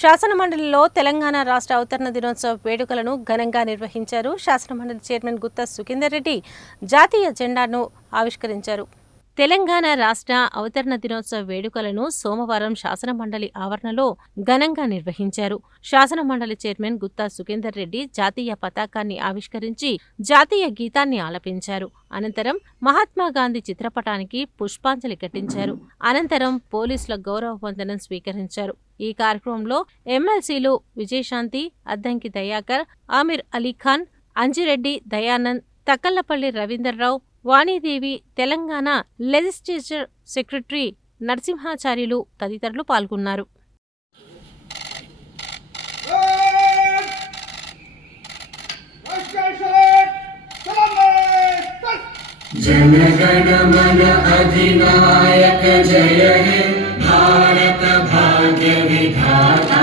శాసనమండలిలో తెలంగాణ రాష్ట్ర అవతరణ దినోత్సవ వేడుకలను ఘనంగా నిర్వహించారు. శాసనమండలి చైర్మన్ గుత్తా సుఖేందర్ రెడ్డి జాతీయ జెండాను ఆవిష్కరించారు. తెలంగాణ రాష్ట్ర అవతరణ దినోత్సవ వేడుకలను సోమవారం శాసనమండలి ఆవరణలో ఘనంగా నిర్వహించారు. శాసనమండలి చైర్మన్ గుత్తా సుఖేందర్ రెడ్డి జాతీయ పతాకాన్ని ఆవిష్కరించి జాతీయ గీతాన్ని ఆలపించారు. అనంతరం మహాత్మాగాంధీ చిత్రపటానికి పుష్పాంజలి ఘటించారు. అనంతరం పోలీసుల గౌరవ వందనం స్వీకరించారు. ఈ కార్యక్రమంలో ఎమ్మెల్సీలు విజయశాంతి, అద్దంకి దయాకర్, ఆమిర్ అలీఖాన్, అంజిరెడ్డి దయానంద్, తక్కళ్లపల్లి రవీందర్రావు, వాణీదేవి, తెలంగాణ లెజిస్లేచర్ సెక్రటరీ నరసింహాచార్యులు తదితరులు పాల్గొన్నారు. जनगण मन अधिनायक जय हे भारत भाग्य विधाता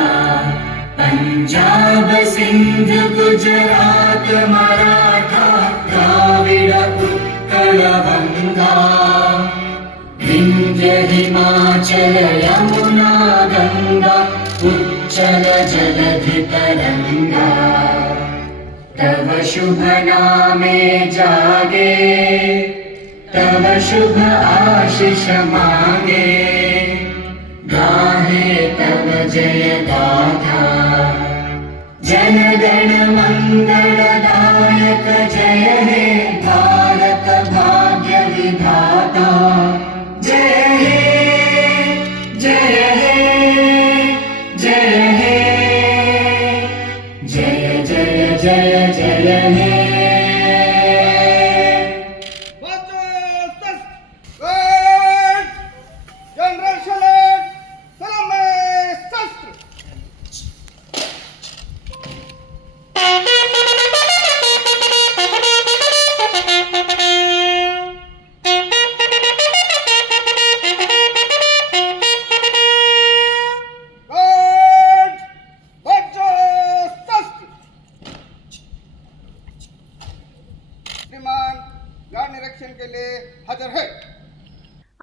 पंजाब सिंध गुजरात मराठा द्राविड उत्कल गंगा विंध्य हिमाचल यमुना गंगा उच्चल जलधि तरंगा तव शुभ नामे जागे तव शुभ आशीष मांगे गाहे तव जय गाथा जन गण मंगलदायक जय हे भारत भाग्य विधाता जय हे जय हे जय हे जय जय जय जय हे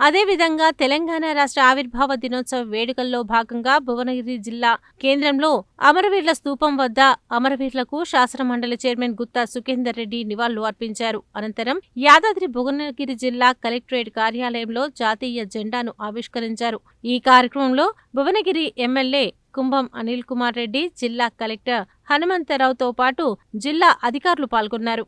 అదేవిధంగా తెలంగాణ రాష్ట్ర ఆవిర్భావ దినోత్సవ వేడుకల్లో భాగంగా భువనగిరి జిల్లా కేంద్రంలో అమరవీరుల స్తూపం వద్ద అమరవీరులకు శాసనమండలి చైర్మన్ గుత్తా సుఖేందర్ రెడ్డి నివాళులు అర్పించారు. అనంతరం యాదాద్రి భువనగిరి జిల్లా కలెక్టరేట్ కార్యాలయంలో జాతీయ జెండాను ఆవిష్కరించారు. ఈ కార్యక్రమంలో భువనగిరి ఎమ్మెల్యే కుంభం అనిల్ కుమార్ రెడ్డి, జిల్లా కలెక్టర్ హనుమంతరావుతో పాటు జిల్లా అధికారులు పాల్గొన్నారు.